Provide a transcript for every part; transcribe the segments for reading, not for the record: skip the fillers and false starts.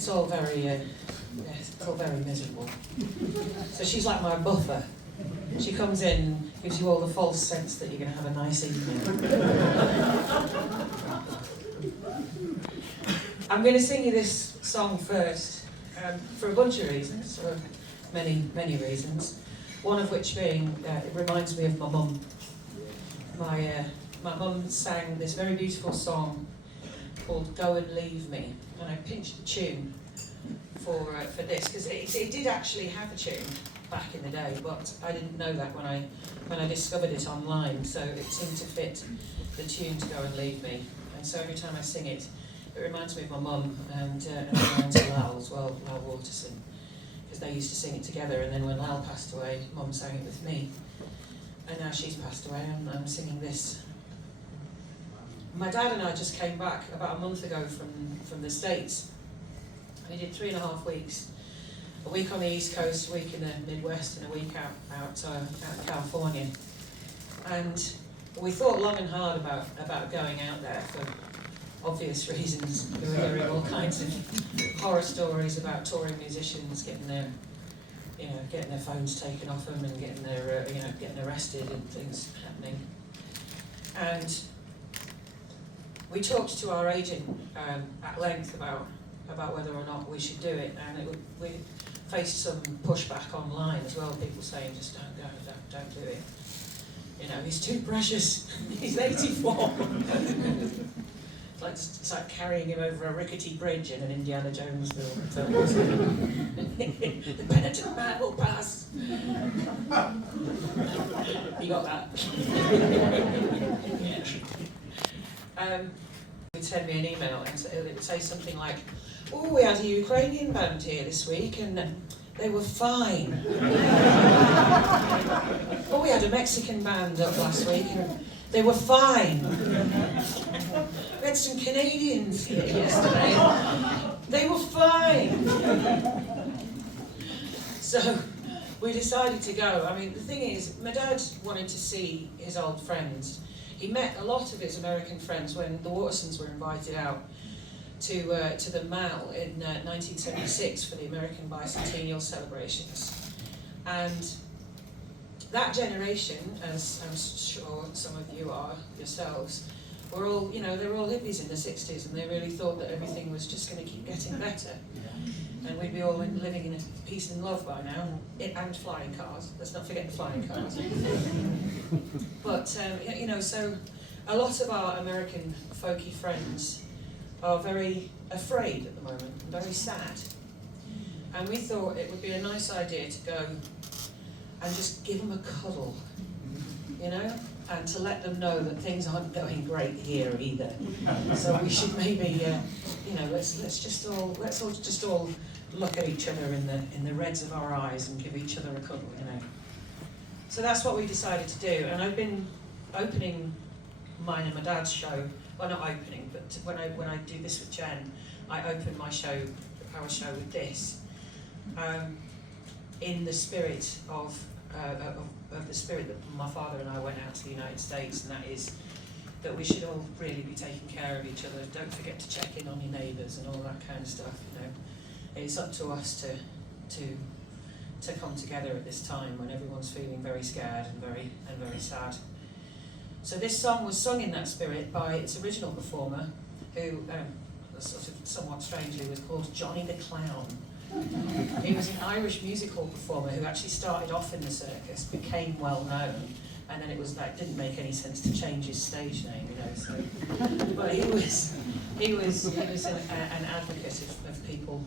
it's all very, it's all very miserable. So she's like my buffer. She comes in, gives you all the false sense that you're going to have a nice evening. I'm going to sing you this song first, for a bunch of reasons, or many reasons. One of which being, it reminds me of my mum. My mum sang this very beautiful song called "Go and Leave Me," and I pinched the tune for this because it did actually have a tune back in the day, but I didn't know that when I discovered it online. So it seemed to fit the tune to "Go and Leave Me," and so every time I sing it, it reminds me of my mum and it reminds of Lal as well, Lal Waterson, because they used to sing it together. And then when Lal passed away, Mum sang it with me, and now she's passed away, and I'm singing this. My dad and I just came back about a month ago from the States. We did 3.5 weeks, a week on the East Coast, a week in the Midwest, and a week out in California. And we thought long and hard about going out there for obvious reasons. We were hearing all kinds of horror stories about touring musicians getting their phones taken off them and getting arrested and things happening. And we talked to our agent at length about whether or not we should do it, and we faced some pushback online as well. People saying, "Just don't go, don't do it. You know, he's too precious. He's 84." It's like carrying him over a rickety bridge in an Indiana Jones film. The penitent man will pass. You got that? Yeah. He'd send me an email and it would say something like, "Oh, we had a Ukrainian band here this week and they were fine." "Oh, we had a Mexican band up last week and they were fine. We had some Canadians here yesterday. They were fine." So we decided to go. I mean, the thing is, my dad wanted to see his old friends. He met a lot of his American friends when the Watersons were invited out to the Mall in 1976 for the American Bicentennial celebrations. And that generation, as I'm sure some of you are yourselves, were all, they were all hippies in the 60s, and they really thought that everything was just going to keep getting better. And we'd be all living in peace and love by now, and flying cars. Let's not forget the flying cars. But, so a lot of our American folky friends are very afraid at the moment, and very sad. And we thought it would be a nice idea to go and just give them a cuddle, and to let them know that things aren't going great here either. So we should maybe, let's just all look at each other in the reds of our eyes and give each other a cuddle, So that's what we decided to do. And I've been opening mine and my dad's show. Well, not opening, but when I do this with Jen, I open our show with this, in the spirit of the spirit that my father and I went out to the United States, and that is that we should all really be taking care of each other. Don't forget to check in on your neighbours and all that kind of stuff. It's up to us to come together at this time when everyone's feeling very scared and very sad. So this song was sung in that spirit by its original performer, who somewhat strangely was called Johnny the Clown. He was an Irish music hall performer who actually started off in the circus, became well known, and then it didn't make any sense to change his stage name, So, but he was an advocate of people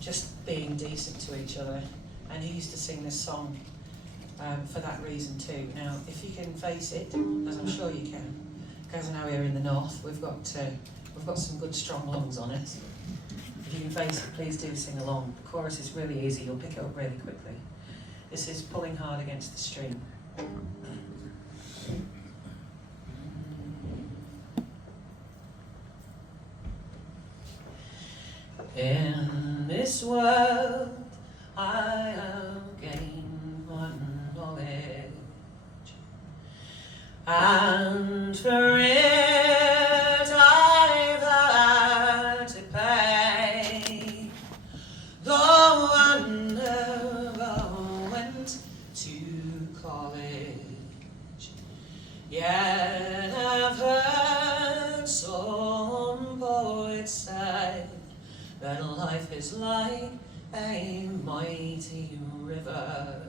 just being decent to each other, and he used to sing this song for that reason too. Now, if you can face it, as I'm sure you can, because now we're in the north, we've got some good strong lungs on it. If you can face it, please do sing along. The chorus is really easy, you'll pick it up really quickly. This is Pulling Hard Against the Stream. In this world I have gained one knowledge, and for it I've had to pay. poets say that life is like a mighty river,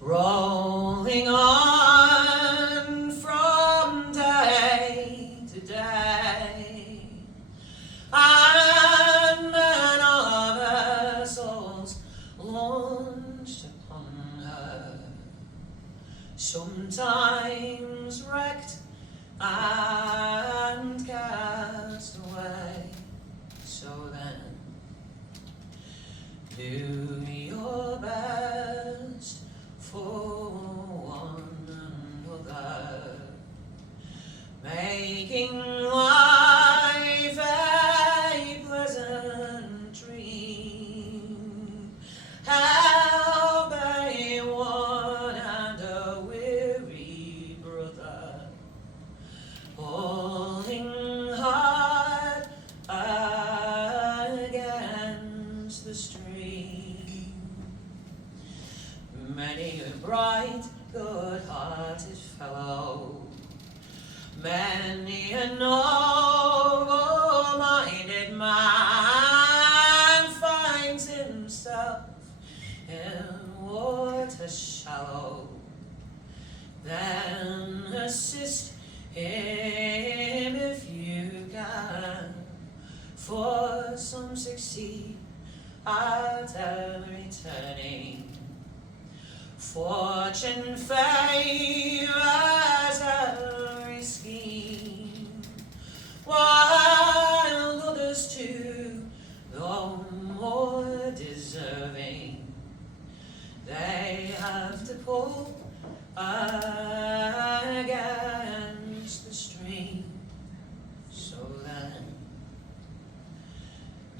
rolling on from day to day, and men of her souls launched upon her, sometimes wrecked and cast away. So then, do your best for one another, making life a pleasant dream. Help a worn and a weary brother, pulling hard against the stream. Many a bright, good-hearted fellow, many a noble-minded man finds himself in water shallow. Then assist him if you can, for some succeed at every turning. Fortune favors every scheme, while others too, though more deserving, they have to pull against the stream. So then,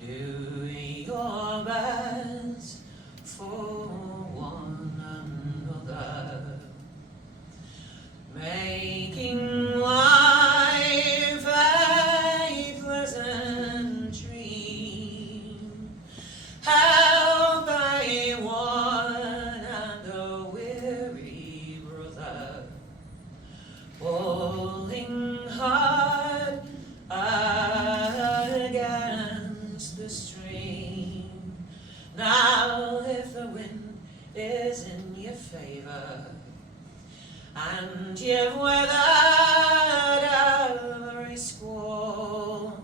do your best for one another, making life a pleasant dream. Help a worn and a weary brother, pulling hard against the stream. Now if the wind is in your favor, and you've weathered every squall,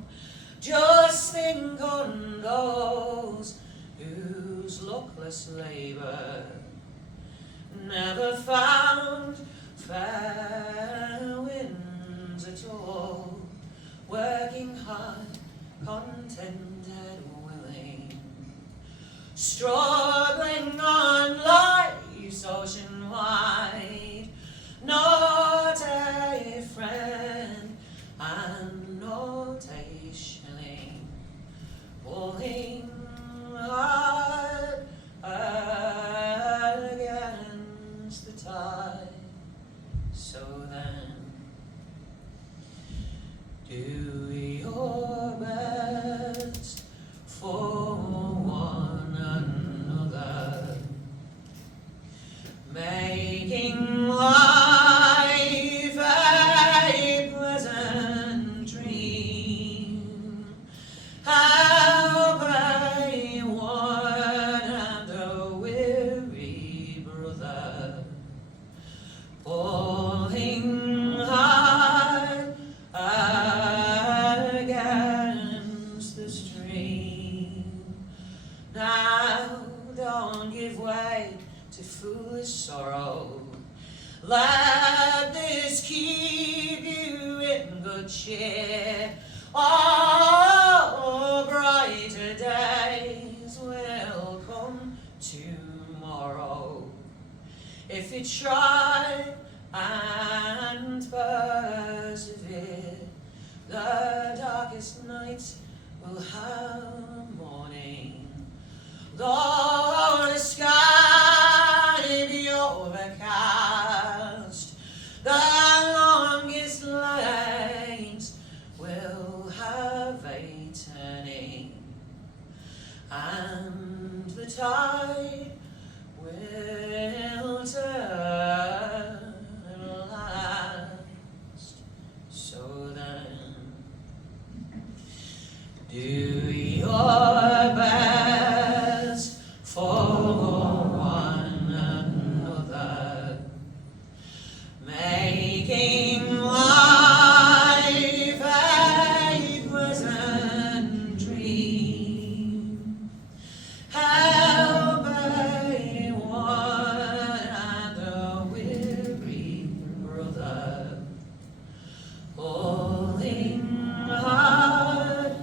just think on those whose luckless labour never found fair winds at all, working hard, contented, willing, struggling on life's ocean wide, not a friend and not a shilling, pulling hard against the tide. So then, do your best for one another, making life a pleasant dream. Help a worn and a weary brother, pulling hard against the stream. Now don't give way to foolish sorrow, let this keep you in good cheer. Oh, brighter days will come tomorrow, if you try and persevere. The darkest nights will have morning, though the sky be overcast. The longest lanes will have a turning, and the tide will turn at last. So then, Do your best for one another, making life a pleasant dream. Help one and the weary brother, pulling hard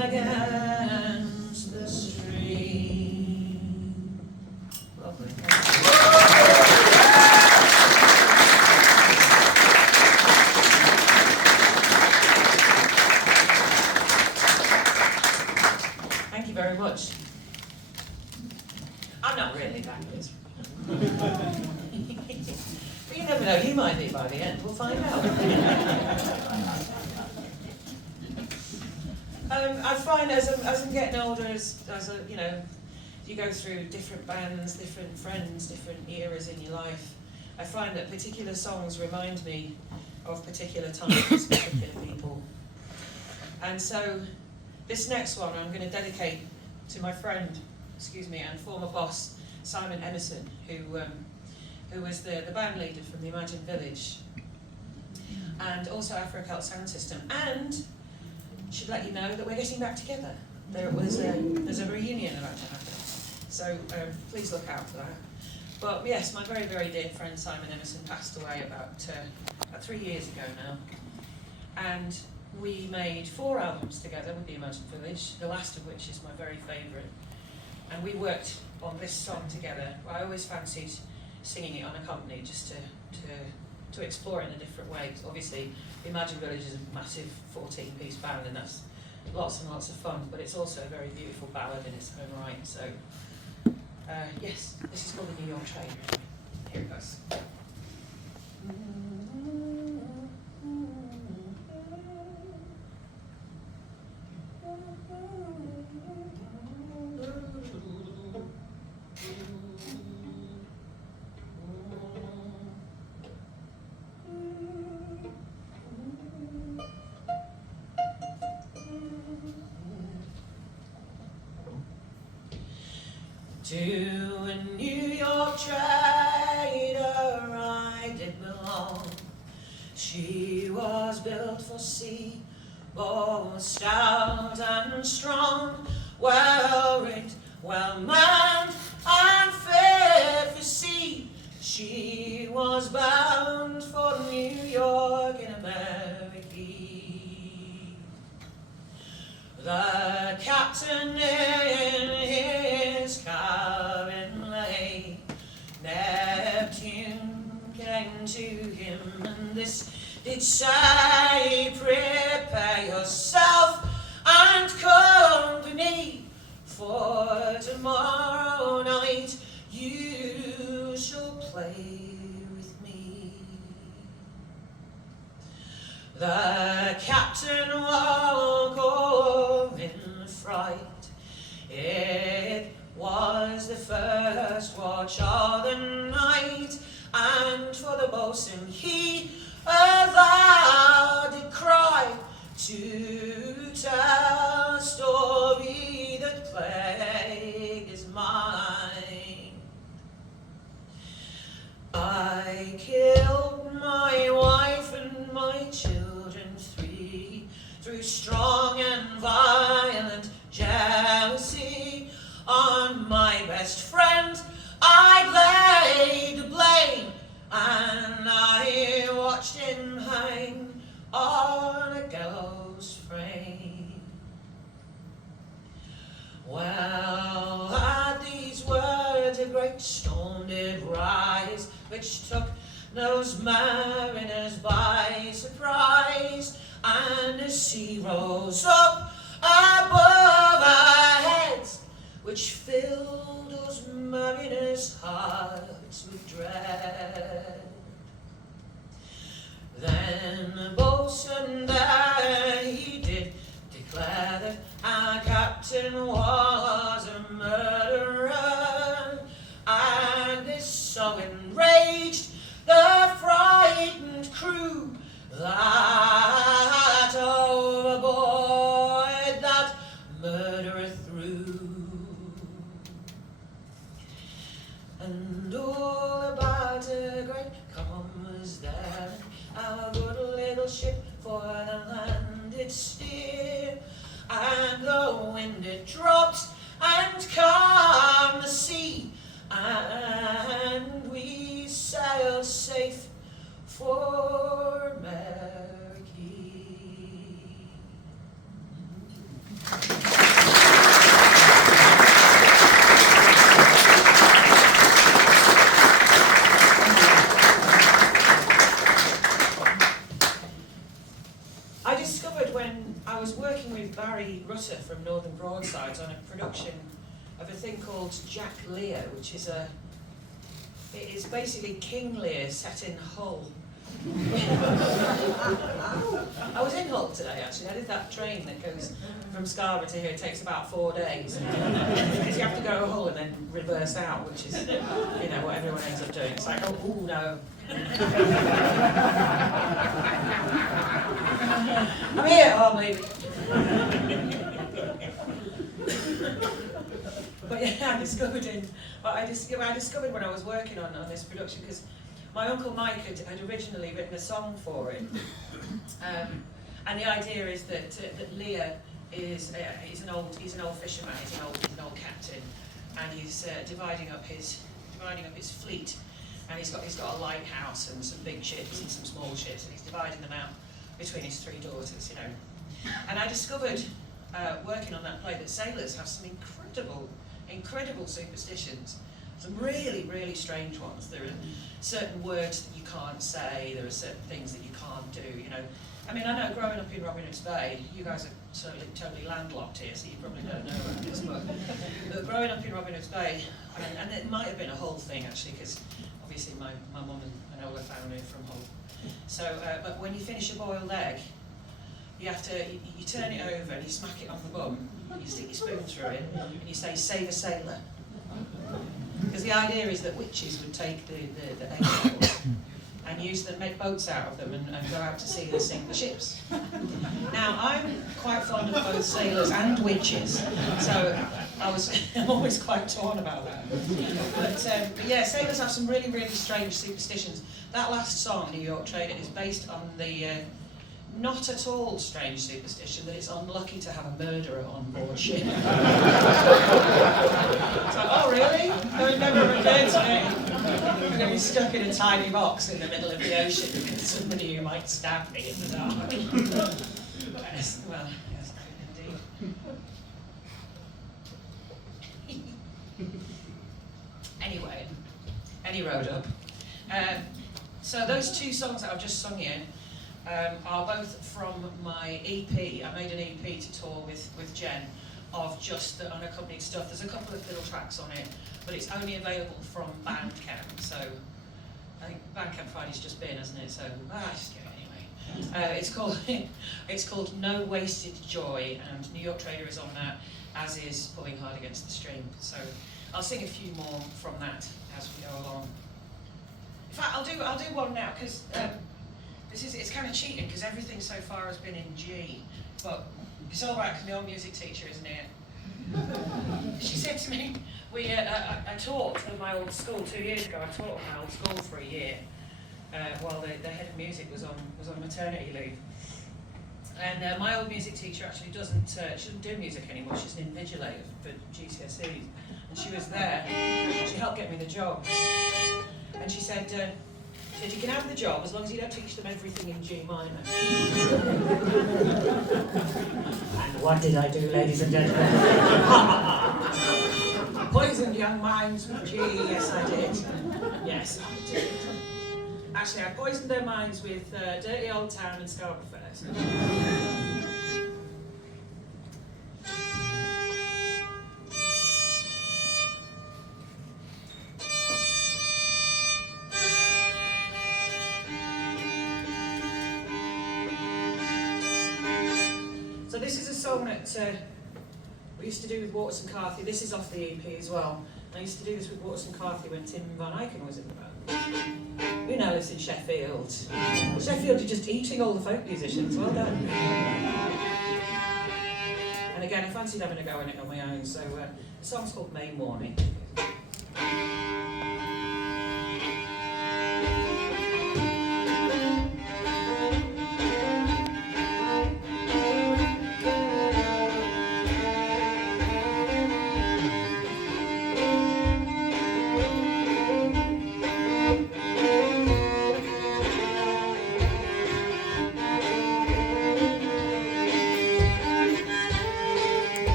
against the stream. Lovely. Thank you very much. I'm not really that good. But you never know, you might be by the end, we'll find out. I find as I'm getting older, as you know, you go through different bands, different friends, different eras in your life, I find that particular songs remind me of particular times, particular people. And so this next one I'm going to dedicate to my friend, and former boss, Simon Emerson, who was the band leader from the Imagine Village, and also Afro-Celt Sound System. And should let you know that we're getting back together. There's a reunion about to happen, so please look out for that. But yes, my very, very dear friend Simon Emerson passed away about 3 years ago now, and we made 4 albums together with the Imagine Village, the last of which is my very favourite. And we worked on this song together. I always fancied singing it unaccompanied, just to explore it in a different way. Because obviously, the Imagine Village is a massive 14-piece band, and that's lots and lots of fun. But it's also a very beautiful ballad in its own right. So, yes, this is called the New York Train. Here it goes. To a New York trader I did belong. She was built for sea, both stout and strong, well rigged, well manned, and fit for sea. She was bound for New York in America. The captain in his cabin lay, Neptune came to him, and this did say, prepare yourself and company, for tomorrow night you shall play with me. The captain woke up in fright. It was the first watch of the night, and for the boatswain he a loud cry to tell a story that plague is mine. I killed my wife and my children 3 through strong and violent jealousy. On my best friend I laid the blame, and I watched him hang on a gallows frame. Well, at these words a great storm did rise, which took those mariners by surprise, and the sea rose up above our heads, which filled those mariners' hearts with dread. Then the boatswain there he did declare that our captain was a murderer, and this so enraged the frightened crew that overboard stood still, and the wind it dropped, and calm the sea, and we sailed safe for Merky. I discovered when I was working with Barry Rutter from Northern Broadsides on a production of a thing called Jack Lear, which is it is basically King Lear set in Hull. I was in Hull today actually. I did that train that goes from Scarborough to here. It takes about 4 days. Because you have to go to Hull and then reverse out, which is, you know, what everyone ends up doing. It's like, oh no. I'm here, oh maybe. But yeah, I discovered when I was working on this production, because my Uncle Mike had originally written a song for it, and the idea is that Lear is he's an old fisherman, he's an old captain, and he's dividing up his fleet, and he's got a lighthouse and some big ships and some small ships, and he's dividing them out between his 3 daughters, you know. And I discovered working on that play that sailors have some incredible superstitions. Some really, really strange ones. There are certain words that you can't say, there are certain things that you can't do, you know. I mean, I know growing up in Robin Hood's Bay, you guys are totally landlocked here, so you probably don't know about this, but growing up in Robin Hood's Bay, and it might have been a whole thing actually, because obviously my mum and Ola family are from Hull. So, but when you finish a boiled egg, you turn it over and you smack it on the bum, you stick your spoon through it, and you say, "Save a sailor." Because the idea is that witches would take the eggshells and use them, make boats out of them, and go out to sea and sink the ships. Now, I'm quite fond of both sailors and witches, so I'm always quite torn about that. But yeah, sailors have some really, really strange superstitions. That last song, New York Trader, is based on the not at all strange superstition that it's unlucky to have a murderer on board ship. It's like, oh really? No, it never occurred to me. I'm going to be stuck in a tiny box in the middle of the ocean with somebody who might stab me in the dark. Yes, well, yes, indeed. Anyway, any road up. So those 2 songs that I've just sung here are both from my EP. I made an EP to tour with Jen of just the unaccompanied stuff. There's a couple of little tracks on it, but it's only available from Bandcamp. So I think Bandcamp Friday's just been, hasn't it? So just get it anyway. It's called No Wasted Joy, and New York Trader is on that, as is Pulling Hard Against the Stream. So I'll sing a few more from that as we go along. In fact, I'll do one now, because it's kind of cheating, because everything so far has been in G, but it's all right because my old music teacher isn't here. She said to me, I taught at my old school 2 years ago. I taught at my old school for a year while the head of music was on maternity leave. And my old music teacher actually she doesn't do music anymore. She's an invigilator for GCSEs, and she was there. She helped get me the job, and she said, you can have the job as long as you don't teach them everything in G minor. And what did I do, ladies and gentlemen? Poisoned young minds with G, yes I did. Yes, I did. Actually, I poisoned their minds with Dirty Old Town and Scarborough Fairs. So this is a song that we used to do with Waltz and Carthy. This is off the EP as well. I used to do this with Waltz and Carthy when Tim Van Eycken was in the band. Who now lives in Sheffield? Sheffield, you're just eating all the folk musicians. Well done. And again, I fancied having a go in it on my own. So the song's called May Morning.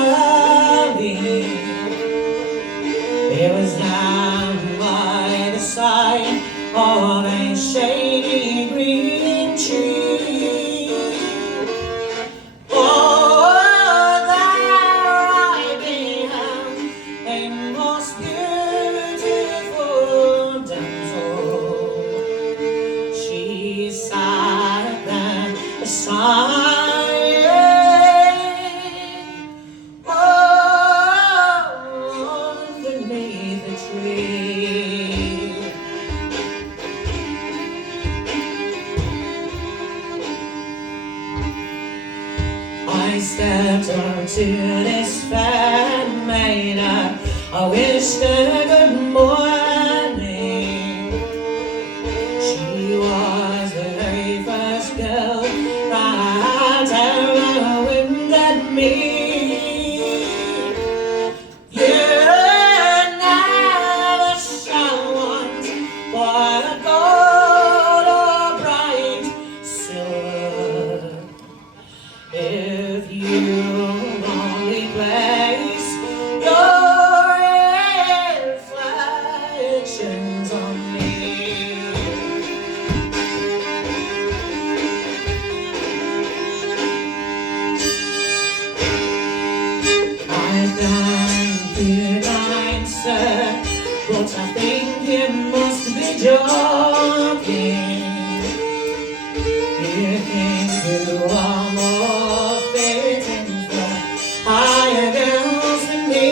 early. It was down by the side of a shady green tree. Oh, there I beheld a most beautiful damsel. She sat there sighing, underneath the tree. I stepped up to this fair maid. I wished her good morning. She was the very first girl that ever winked at me. You never shall want for gold or bright silver, if you only place your reflections on me. I thank you, kind sir, but I think you must be joking. You think you are more fitting for higher girls than me.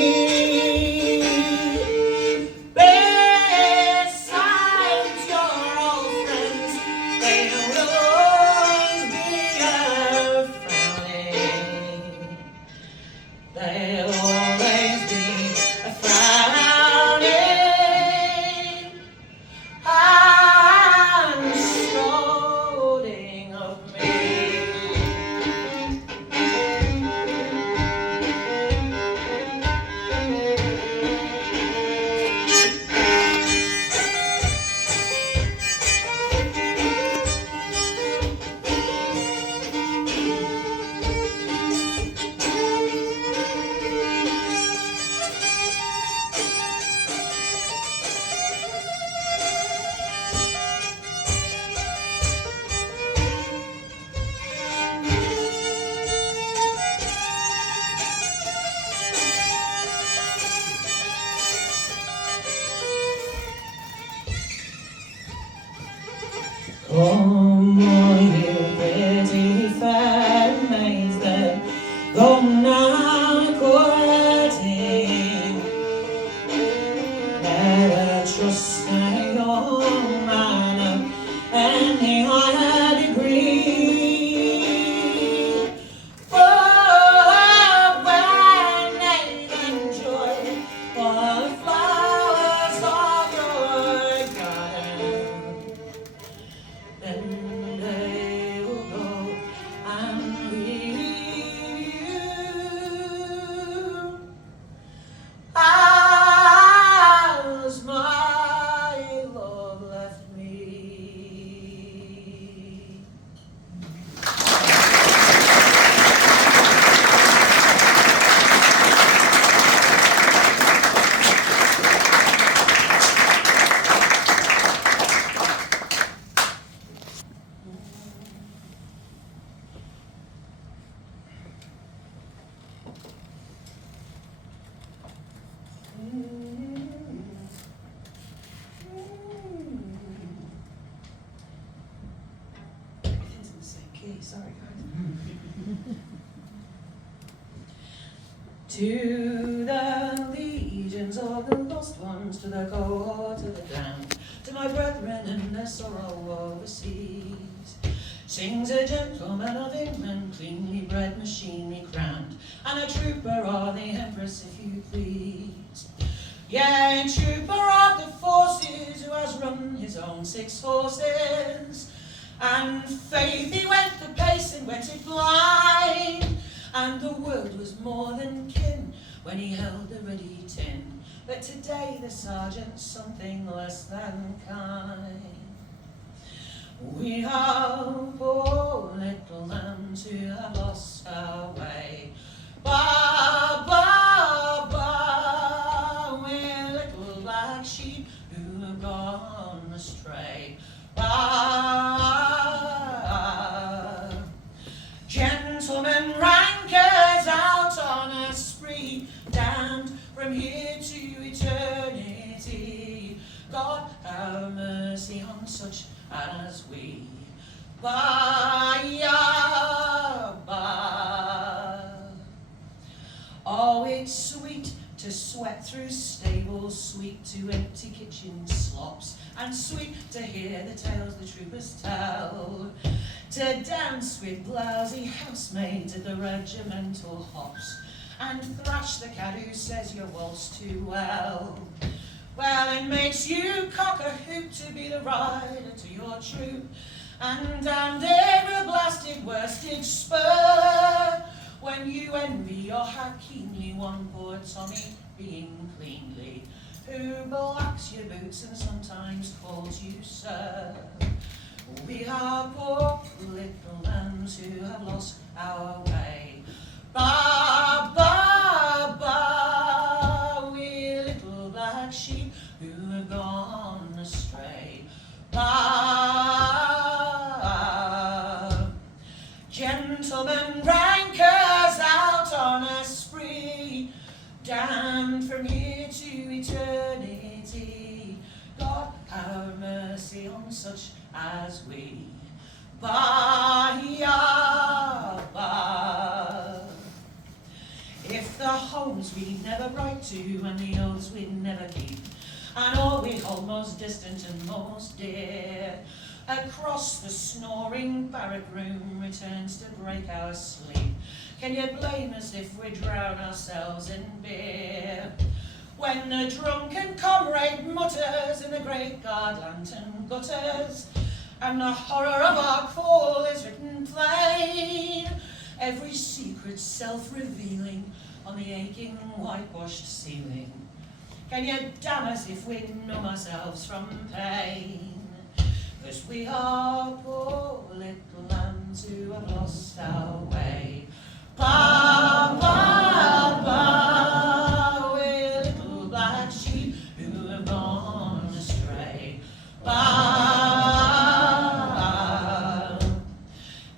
Besides your old friends, they will always be a-frowning. They'll always be a-frowning and scolding of me. Come on, you pretty fair maids that go now courting. Never trust a young man of any higher degree. For when they enjoy all the flowers of your garden, then they will go and leave you as my love left me. Everything's in the same key, sorry guys. To the legions of the lost ones, to the cohort of the damned, to my brethren in their sorrow overseas, sings a gentleman of England, cleanly bred, machinely crowned, and a trooper of the Empress, if you please. Yea, trooper of the forces, who has run his own 6 horses, and faith he went the pace and went it blind, and the world was more than kin when he held the ready tin. But today the sergeant's something less than kind. We are poor little lambs who have lost our way, but spree, damned from here to eternity. God have mercy on such as we. Ba-ya, ba. Oh, it's sweet to sweat through stables, sweet to empty kitchen slops, and sweet to hear the tales the troopers tell, to dance with blousy housemaids at the regimental hops, and thrash the cat who says you waltz too well. Well, it makes you cock a hoop to be the rider to your troop, and damned every blasted worsted spur, when you envy your how keenly one poor Tommy being cleanly, who blacks your boots and sometimes calls you sir. We are poor little lambs who have lost our way. Ba, ba, ba, we're little black sheep who have gone astray. Ba, gentlemen rankers out on a spree, damned from here to eternity. God have mercy on such as we. Ba-ya, ba. If the homes we never write to and the oaths we never keep, and all we hold most distant and most dear, across the snoring barrack room returns to break our sleep, can you blame us if we drown ourselves in beer? When the drunken comrade mutters in the great guard lantern gutters, and the horror of our fall is written plain, every secret self-revealing on the aching whitewashed ceiling, can you damn us if we numb ourselves from pain? 'Cause we are poor little lambs who have lost our way. Ba, ba, ba, we're little black sheep who have gone astray. Ba,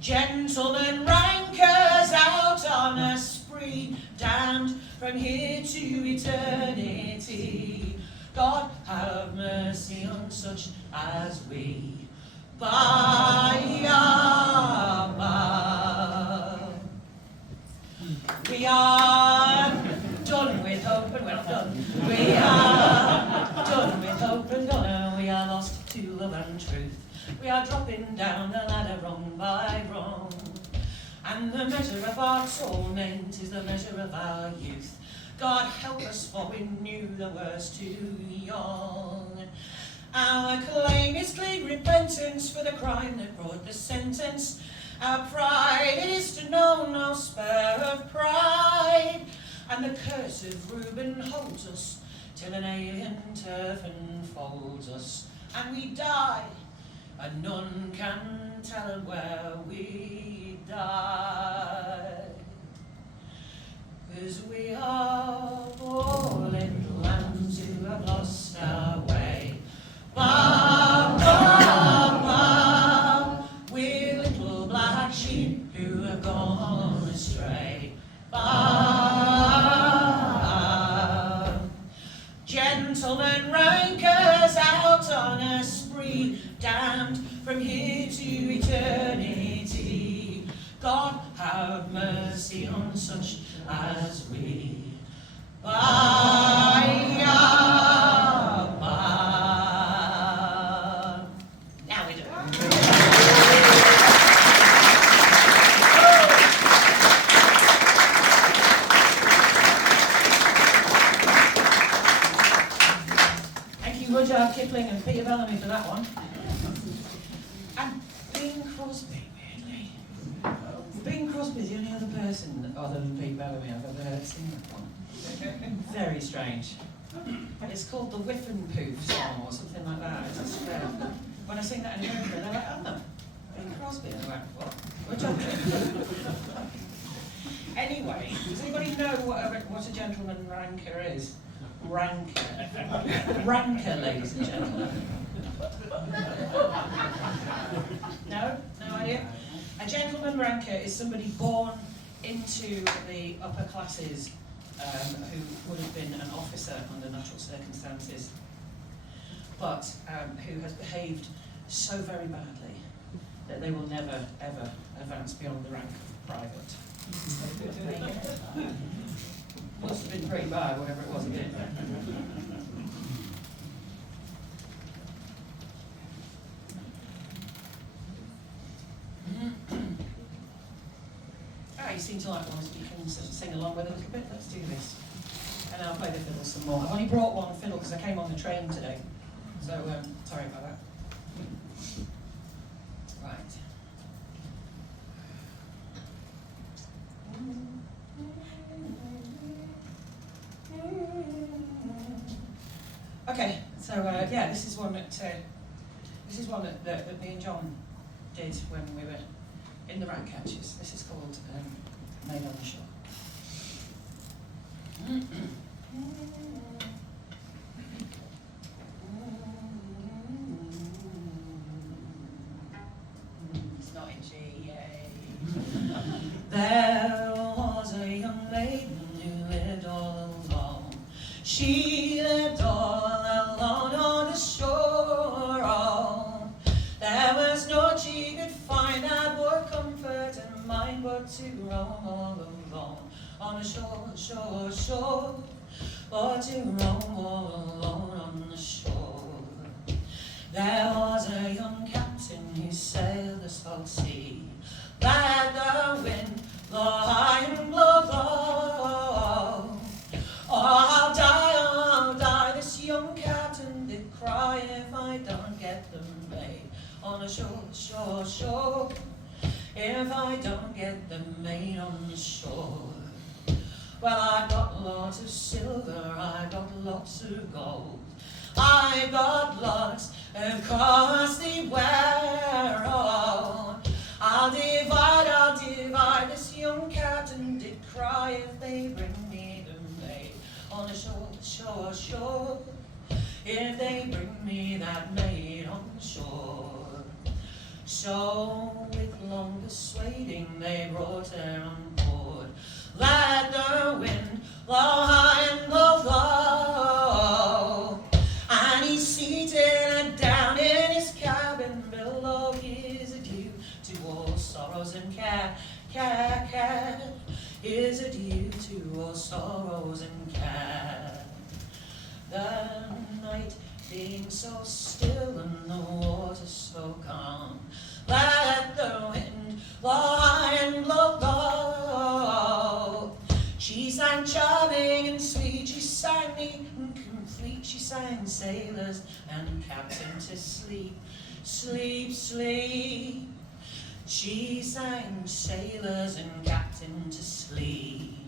gentlemen rankers out on a spree, damned from here to eternity. God have mercy on such as we. Ba-ya, ba. We are done with hope and we're not done. We are done with hope and done. We are lost to love and truth. We are dropping down the ladder wrong by wrong. And the measure of our torment is the measure of our youth. God help us, for we knew the worst too young. Our claim is clean repentance for the crime that brought the sentence. Our pride is to know no spur of pride, and the curse of Reuben holds us till an alien turf enfolds us, and we die, and none can tell where we die. 'Cause we are poor little lambs who have lost our way. Ba, ba, ba, we're little black sheep who have gone astray. Ba, gentlemen rankers out on a spree, damned from here to eternity. God have mercy on such as we. Ba-ya, ba. Now we do it. Thank you, Rudyard Kipling and Peter Bellamy for that one. And Bing Crosby, weirdly. Bing Crosby is the only other person other than Pete Bellamy I've ever heard sing that one. Very strange. It's called the Whiff and Poof song or something like that. It's just, when I sing that in America, they're like, oh, Bing Crosby. And I'm like, what? What you Anyway, does anybody know what a gentleman ranker is? Ranker. Ranker, ladies and gentlemen. No? No idea? A gentleman ranker is somebody born into the upper classes who would have been an officer under natural circumstances, but who has behaved so very badly that they will never, ever advance beyond the rank of private. Must have been pretty bad, whatever it was again. You seem to like one, so you can sort of sing along with it a little bit. Let's do this. And I'll play the fiddle some more. I've only brought one fiddle because I came on the train today. So, sorry about that. Right. Okay, so yeah, this is one that me and John did when we were in the rat catches. This is called Maid On The Shore. It's not in G, yay. There was a young maiden who lived all alone. She lived all alone on the shore. Oh, there was no she could find that would comfort her mind but to roam all alone on the shore, shore, shore, or to roam all alone on the shore. There was a young captain who sailed the salt sea, let the wind blow high and blow low. Oh, I'll die, this young captain did cry if I don't get the maid on the shore, shore, shore, if I don't get the maid on the shore. Well, I've got lots of silver, I've got lots of gold, I've got lots of costly ware. Oh, I'll divide, this young captain did cry if they bring me the maid on the shore, shore, shore, if they bring me that maid on the shore. So with long persuading they brought her on board, let the wind blow high and blow low, and he seated her down in his cabin below. His adieu to all sorrows and care, care, care, his adieu to all sorrows and care. The night being so still and the water so calm, let the wind blow high and blow low. She sang charming and sweet, she sang neat and complete, she sang sailors and captain to sleep, sleep, sleep. She sang sailors and captain to sleep.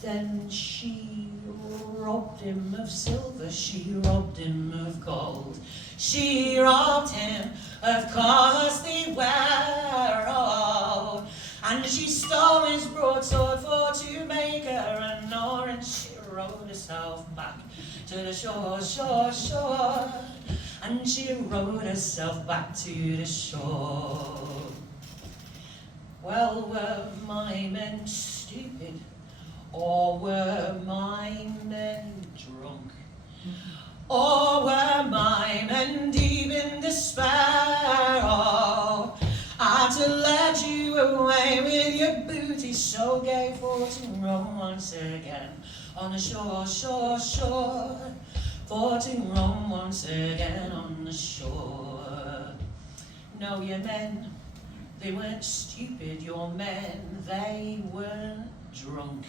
Then she robbed him of silver, she robbed him of gold, she robbed him of costly ware. Oh, and she stole his broadsword for to make her an oar, and she rowed herself back to the shore, shore, shore, and she rowed herself back to the shore. Well, were my men stupid, or were my men drunk? Or were my men deep in despair? Oh, I'd to let you away with your booty so gay for to roam once again on the shore, shore, shore, for to roam once again on the shore. No, your men, they weren't stupid, your men, they weren't drunk.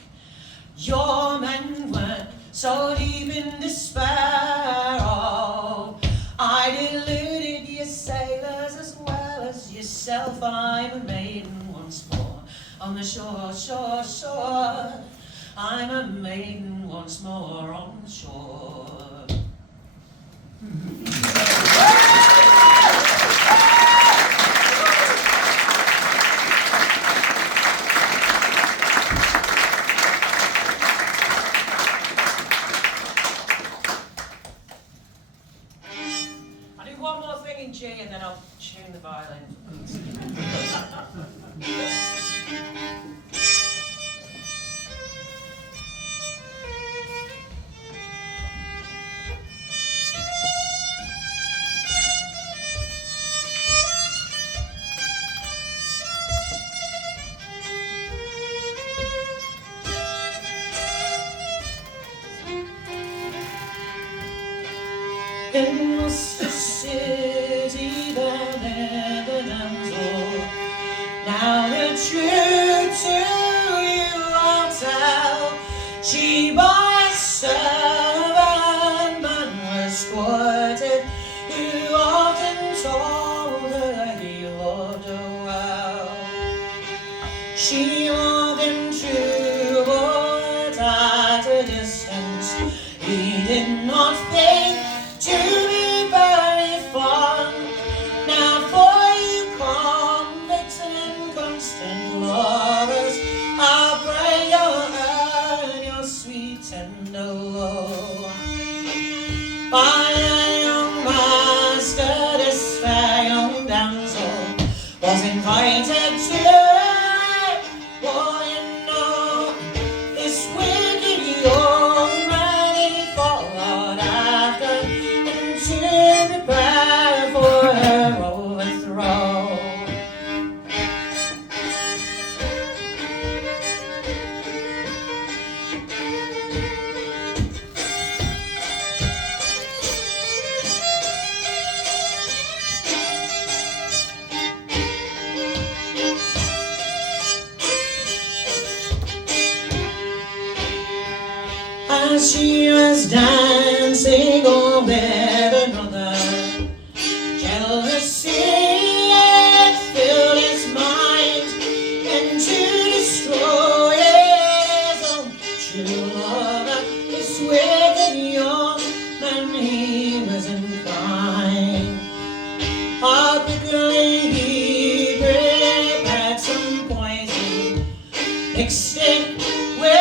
Your men weren't so deep in despair. Oh, I deluded you sailors as well as yourself. I'm a maiden once more on the shore, shore, shore. I'm a maiden once more on the shore. And then I'll tune the violin. In Worcester City there lived a damsel. Now the truth to you I'll tell. She by a servant man was courted, who often told her he loved her well. She loved him true, but at a distance he did not think to be very fond. Now for you convicts and inconstant lovers, I'll pray you'll earn your sweet tender love. By a young master, this fair young damsel was invited to. Oh, you know, this wicked young man he followed after, and to prepare for her overthrow. As she was dancing on with another, jealousy had filled his mind, and to destroy his own true lover, this wicked young man he was inclined. How quickly he prepared some poison, mixed it with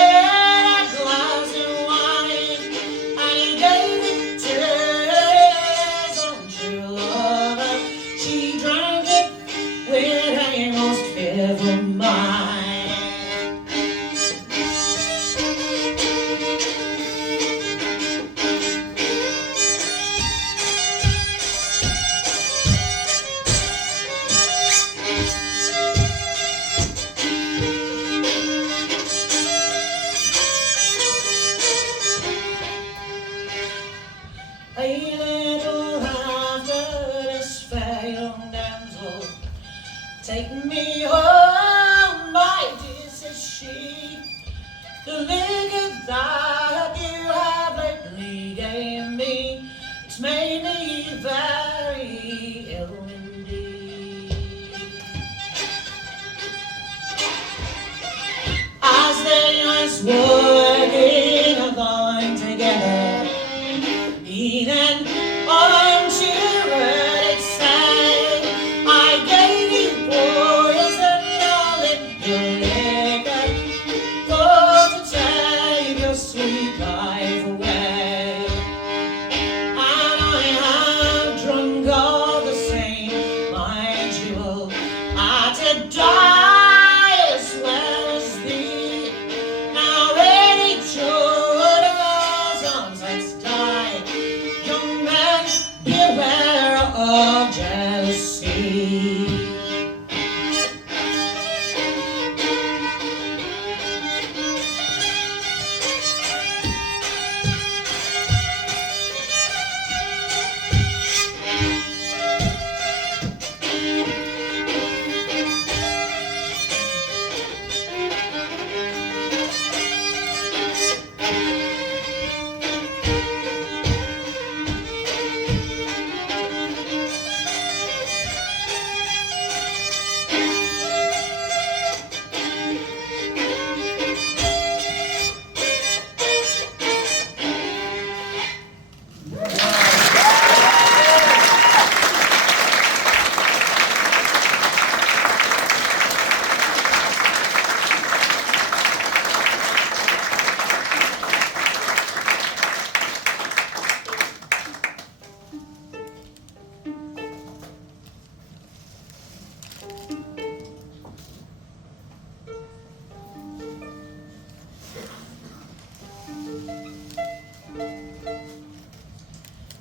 a little after this fair young damsel, take me home, my dear, says she. The liquor that you have lately gave me, it's made me very ill indeed. As they was working along together, he then unto her did say, I gave you poison all in your liquor, for to take your sweet life away. And I have drunk all the same, my jewel, I to die as well as thee. Now in each other's arms let's die, young man, beware of jealousy.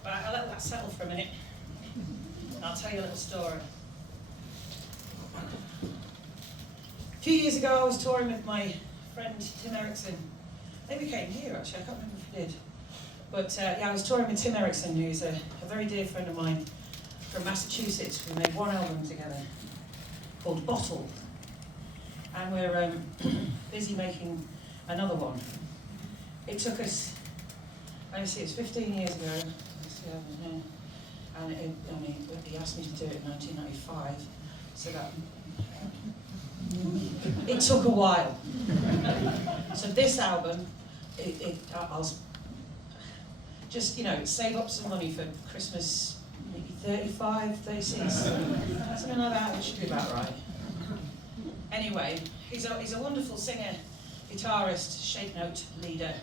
Right, I'll let that settle for a minute. I'll tell you a little story. A few years ago I was touring with my friend Tim Erickson. I think we came here actually, I can't remember if we did. But yeah, I was touring with Tim Erickson, who's a very dear friend of mine from Massachusetts. We made one album together called Bottle, and we're busy making another one. It took us, let me see, it's 15 years ago, and he asked me to do it in 1995, so that it took a while. So this album, I'll just, save up some money for Christmas, maybe 35, 36, something like that, which should be about right. Anyway, he's a wonderful singer, guitarist, shape note leader,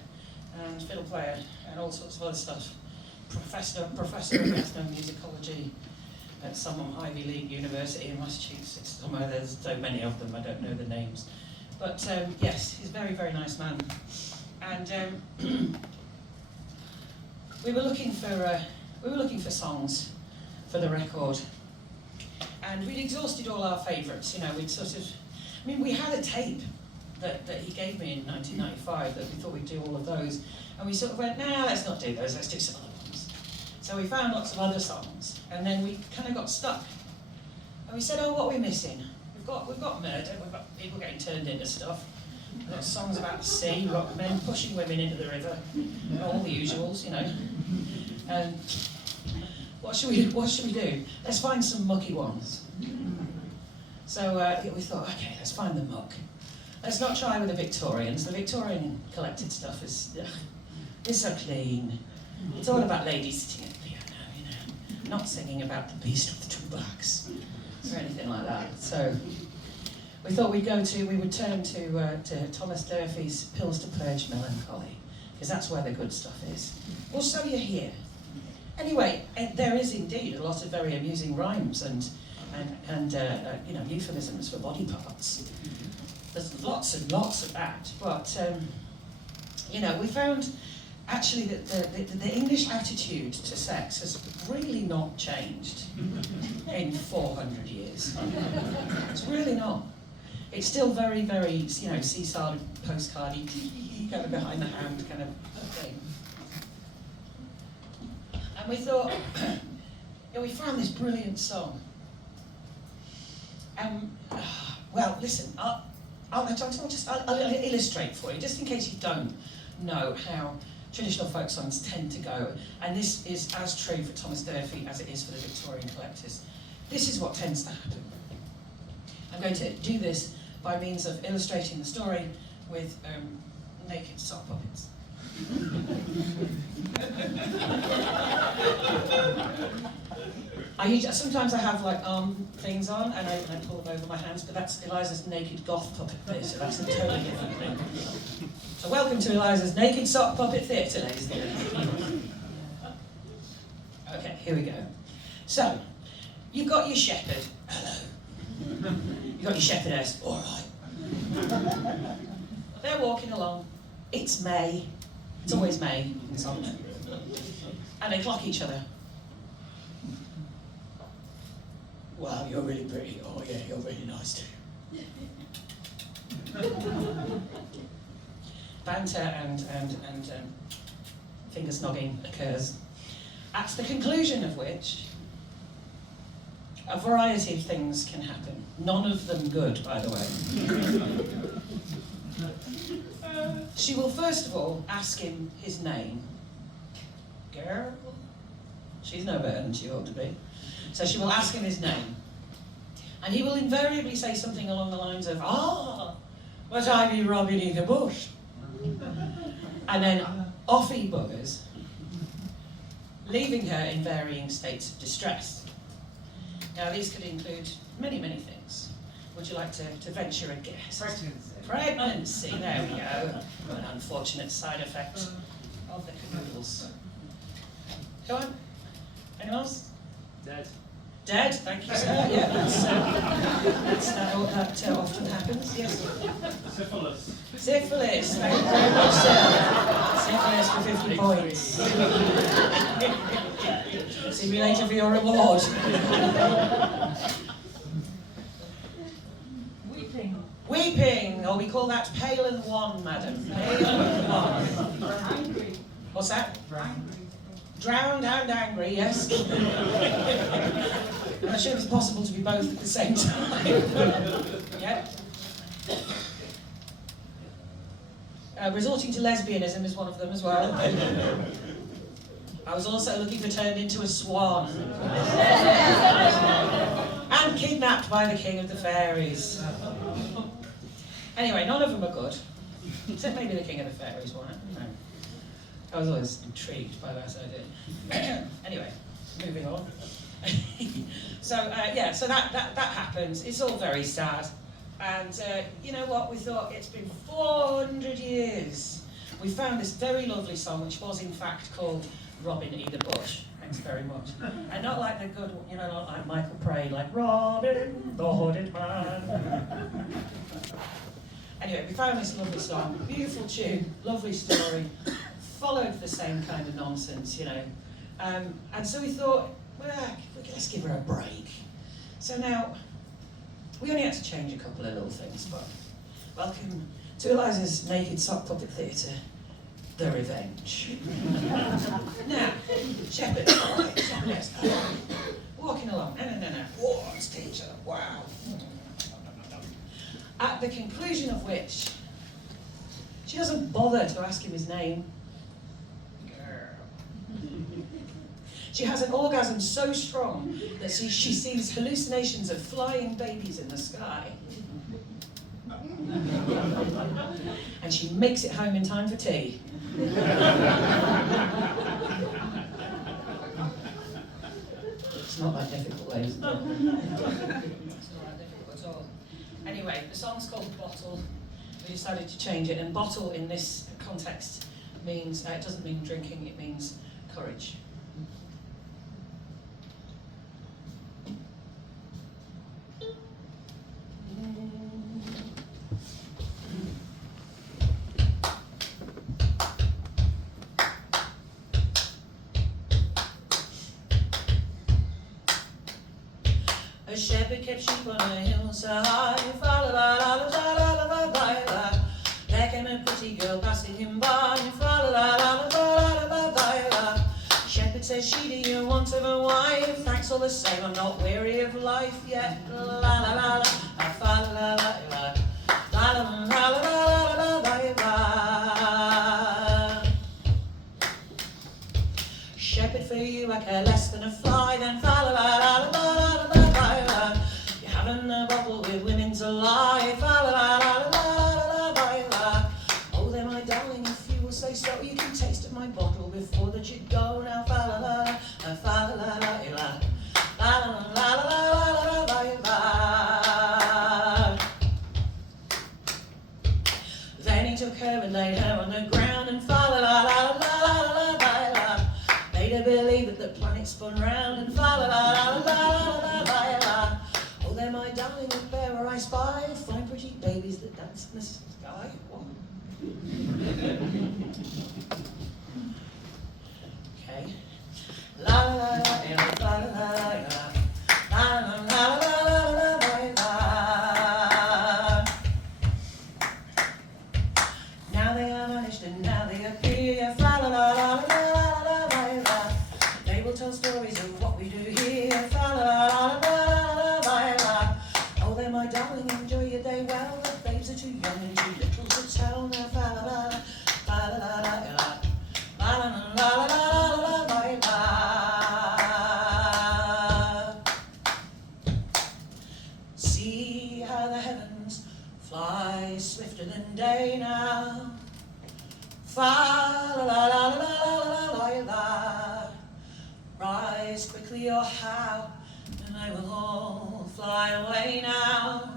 and fiddle player, and all sorts of other stuff. Professor of ethnomusicology at some Ivy League university in Massachusetts. Somewhere there's so many of them, I don't know the names. But yes, he's a very, very nice man. And we were looking for songs for the record, and we'd exhausted all our favourites. We'd sort of, we had a tape that he gave me in 1995 that we thought we'd do all of those, and we sort of went, nah, let's not do those, let's do some other ones. So we found lots of other songs, and then we kind of got stuck. And we said, oh, what are we missing? We've got murder, we've got people getting turned into stuff, we've got songs about the sea, we've got men pushing women into the river, all the usuals, And what should we do? Let's find some mucky ones. So we thought, okay, let's find the muck. Let's not try with the Victorians. The Victorian collected stuff is so clean. It's all about ladies sitting at the piano, not singing about the beast of the two backs or anything like that. So we thought we would turn to Thomas Durfee's Pills to Purge Melancholy, because that's where the good stuff is. Well, so you hear. Anyway, there is indeed a lot of very amusing rhymes and euphemisms for body parts. There's lots and lots of that, but we found actually that the English attitude to sex has really not changed in 400 years. It's really not. It's still very, very, seaside, postcardy, kind of behind the hand kind of thing. And we thought, we found this brilliant song. Well, listen, I'll illustrate for you, just in case you don't know how traditional folk songs tend to go. And this is as true for Thomas Durfee as it is for the Victorian collectors. This is what tends to happen. I'm going to do this by means of illustrating the story with naked sock puppets. Sometimes I have things on and I pull them over my hands, but that's Eliza's naked goth puppet theatre, so that's a totally different thing. So welcome to Eliza's naked sock puppet theatre, ladies and gentlemen. Okay, here we go. So, you've got your shepherd. Hello. You've got your shepherdess. All right. They're walking along. It's May. It's always May in Scotland. And they clock each other. Wow, you're really pretty. Oh yeah, you're really nice too. Banter and finger snogging occurs. At the conclusion of which, a variety of things can happen. None of them good, by the way. She will first of all ask him his name. Girl? She's no better than she ought to be. So she will ask him his name. And he will invariably say something along the lines of, but I be robbing in the bush. And then off he buggers, leaving her in varying states of distress. Now these could include many, many things. Would you like to venture a guess? Pregnancy, there we go. An unfortunate side effect of the canoodles. Go on. Anyone else? Dead, thank you, sir. Yeah, that's that often happens, yes. Syphilis, thank you very much, sir. Syphilis for 50 points. See me later for your reward. Weeping, or we call that pale and wan, madam. Pale and wan. What's that? Drowned and angry, yes. I'm not sure if it's possible to be both at the same time. Yeah. Resorting to lesbianism is one of them as well. I was also looking for turned into a swan. And kidnapped by the king of the fairies. Anyway, none of them are good. Except maybe the king of the fairies one. No. I was always intrigued by that idea. Anyway, moving on. So that happens. It's all very sad. And you know what? We thought it's been 400 years. We found this very lovely song, which was in fact called Robin E. the Bush. Thanks very much. And not like the good, you know, not like Michael Prey, like Robin, the Hooded Man. Anyway, we found this lovely song, beautiful tune, lovely story, followed the same kind of nonsense, you know. And so we thought, well, let's give her a break. So now, we only had to change a couple of little things, but welcome to Eliza's Naked Sock Puppet Theatre, The Revenge. Now, Shepherd, yes, walking along, no, Waltz teacher, wow. At the conclusion of which, she doesn't bother to ask him his name. She has an orgasm so strong that she sees hallucinations of flying babies in the sky. And she makes it home in time for tea. It's not that difficult, ladies and gentlemen. It's not that difficult at all. Anyway, the song's called Bottle. We decided to change it, and bottle in this context means, it doesn't mean drinking, it means courage. A shepherd kept sheep on a hillside. There came a pretty girl passing him by. Shepherd says, she, do you want of a wife? Thanks all the same, I'm not weary of life yet. Shepherd, for you I care less than a fly. Then you haven't a bottle with women to lie. Oh, then my darling, if you will say so, you can taste of my bottle before that you go now. Then he took her and laid her on the ground and made her believe that the planet spun round and oh, there, my darling, up there where I spy fine pretty babies that dance in the sky. What? Okay. La la la la la la la la la. Now they are vanished and now they appear. La la la la la. They will tell stories of what we do here. Oh, there, my darling, enjoy your day well. The babes are too young and too little to tell now. See how the heavens fly swifter than day now. Rise quickly or how, and they will all fly away now.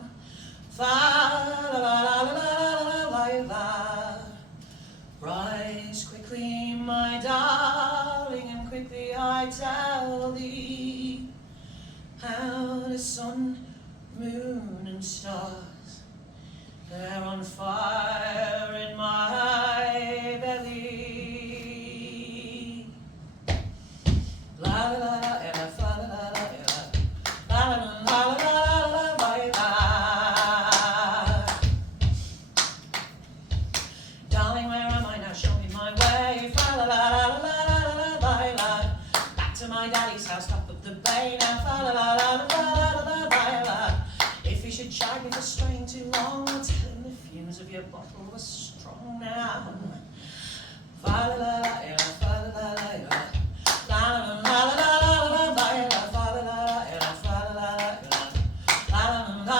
Rise quickly, my darling, and quickly I tell thee how the sun, moon, and stars, they're on fire in my belly. La la la la la la la la la la la la la. my daddy's house, top of the bay now. Fa la la la la la la la la. If he should chide me for straying too long, I'll tell him the fumes of your bottle were strong now. Fa la la la la, fa la la la la, la la la la la la la, fa la la la, fa la la la, la la la la la.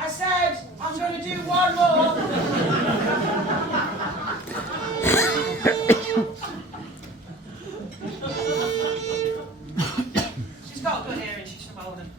I said I'm going to do one more. She's got a good hearing, she's from Oldham.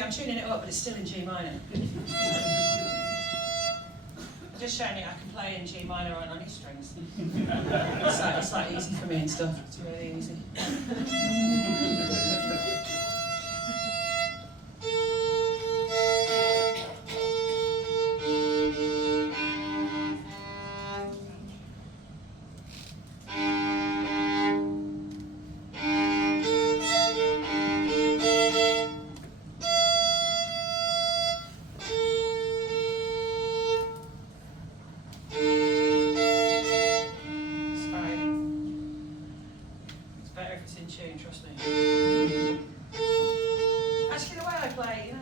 I'm tuning it up, but it's still in G minor. I'm just showing you I can play in G minor on any strings. It's like easy for me and stuff. It's really easy. Trust me. Actually, the way I play,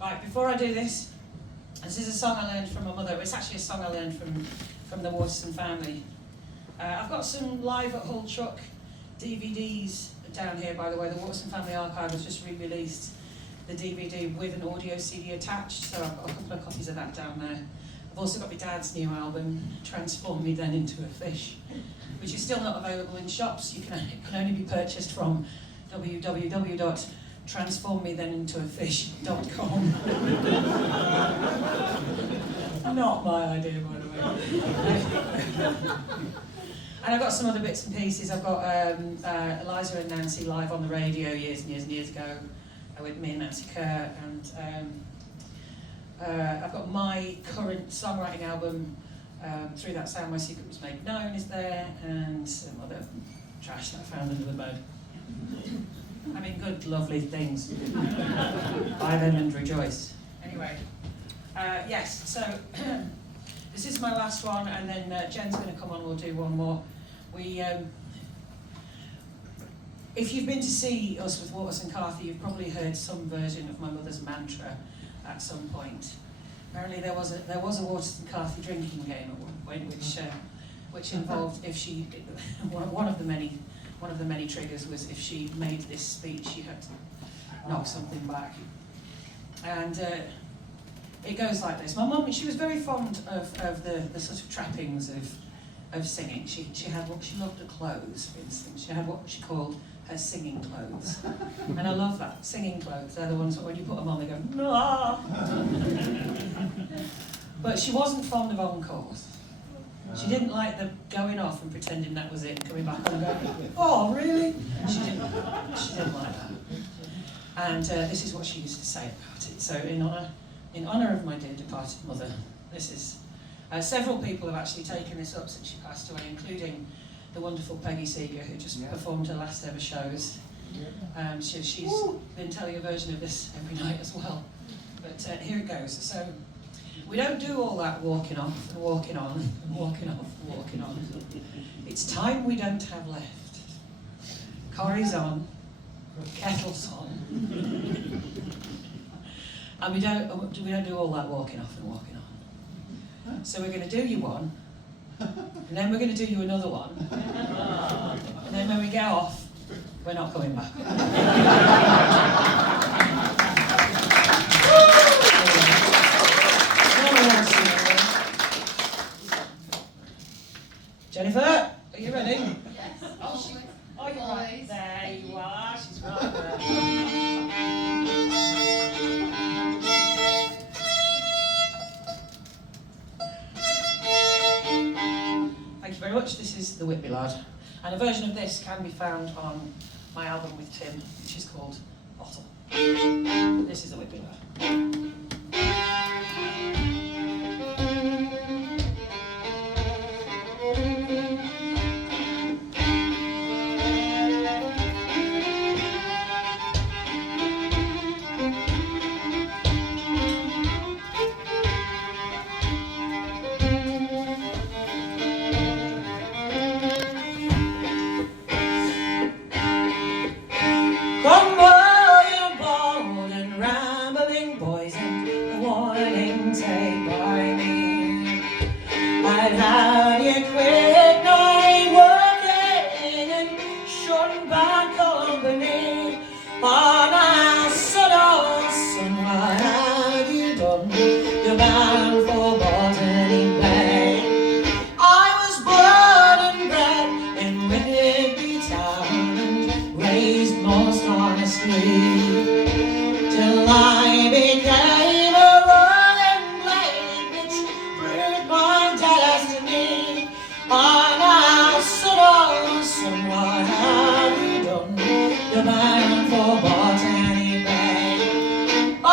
Right, before I do this is a song I learned from my mother. It's actually a song I learned from the Worcester family. I've got some live at Hull Truck DVDs down here, by the way. The Waltz Family Archive has just re-released the DVD with an audio CD attached, so I've got a couple of copies of that down there. I've also got my dad's new album, Transform Me Then Into a Fish, which is still not available in shops. It can only be purchased from www.transformmethenintooafish.com. Not my idea, by the way. And I've got some other bits and pieces. I've got Eliza and Nancy live on the radio years and years and years ago with me and Nancy Kerr. And I've got my current songwriting album, Through That Sound My Secret Was Made Known, is there, and some other trash that I found under the bed. I mean, good, lovely things. Buy them and rejoice. Anyway, yes, so this is my last one, and then Jen's going to come on, we'll do one more. If you've been to see us with Waltz and Carthy, you've probably heard some version of my mother's mantra at some point. Apparently there was a Waltz and Carthy drinking game at one point, which involved one of the many triggers was if she made this speech, she had to knock something back. And it goes like this. My mum, she was very fond of the sort of trappings of singing. She loved the clothes, for instance. She had what she called her singing clothes. And I love that, singing clothes. They're the ones that when you put them on, they go, nah. But she wasn't fond of encores. She didn't like the going off and pretending that was it, coming back on and going, oh, really? She didn't like that. And this is what she used to say about it. So in honour of my dear departed mother, this is, several people have actually taken this up since she passed away, including the wonderful Peggy Seeger, who just performed her last ever shows. She's been telling a version of this every night as well. But here it goes. So, we don't do all that walking off and walking on and walking off and walking on. It's time we don't have left. Curry's on, kettle's on. And we don't do all that walking off and walking on. So we're going to do you one, and then we're going to do you another one, and then when we get off, We're not coming back. Jennifer, are you ready? Yes. Oh, you're right. There you are. She's right there. Thank you very much. This is the Whitby Lad, and a version of this can be found on my album with Tim, which is called Bottle. But this is the Whitby Lad. Come on, you bold and rambling boys, and a warning take by me. I'd have you quit night working and shun bad company. On a subtle sun, what have you done? You're bound for botany bay. I was born and bred in Whitby town and raised most honestly, till I became a rolling blade which proved my destiny. On a subtle sun, what have you done? You're bound for Botany Bay. I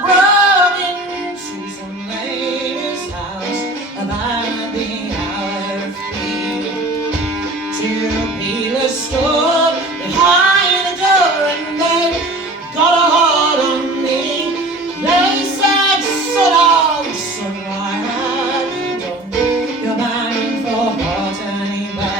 broke into some lady's house about the hour of 3. Two peelers stood behind the door and they got a hold on me. They said, "Sit down, son, why have you done? You're bound for Botany Bay."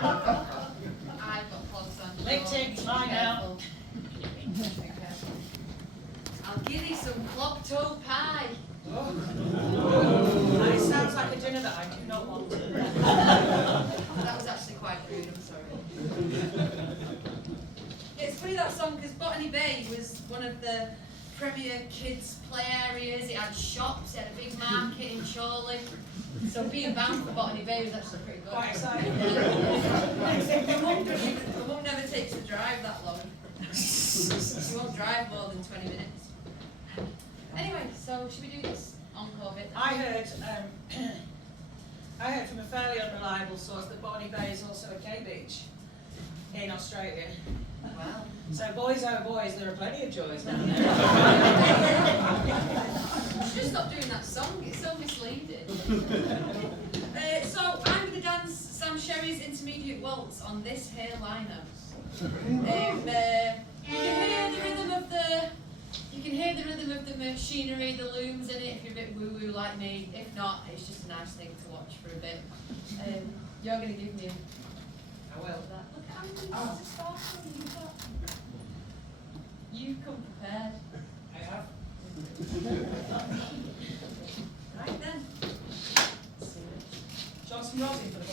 I've got clogs on. Lip tick, mine now. Be careful. I'll give you some clog toe pie. And it sounds like a dinner that I do not want. That was actually quite rude, I'm sorry. It's funny that song because Botany Bay was one of the premier kids' play areas. It had shops, it had a big market in Chorley. So being bound for Botany Bay was actually pretty good. Quite exciting. My mum never takes a drive that long. She won't drive more than 20 minutes. Anyway, so should we do this encore bit? I heard from a fairly unreliable source that Botany Bay is also a gay beach in Australia. Wow. So boys, oh boys, there are plenty of joys down there. Just stop doing that song, it's so misleading. So I'm going to dance Sam Sherry's Intermediate Waltz on this here lineup. You can hear the rhythm of the machinery, the looms in it if you're a bit woo-woo like me. If not, it's just a nice thing to watch for a bit. You're going to give me I will. that. Look at how this is sparkling. You've come prepared. I have. Right then. Do you want some rosin for the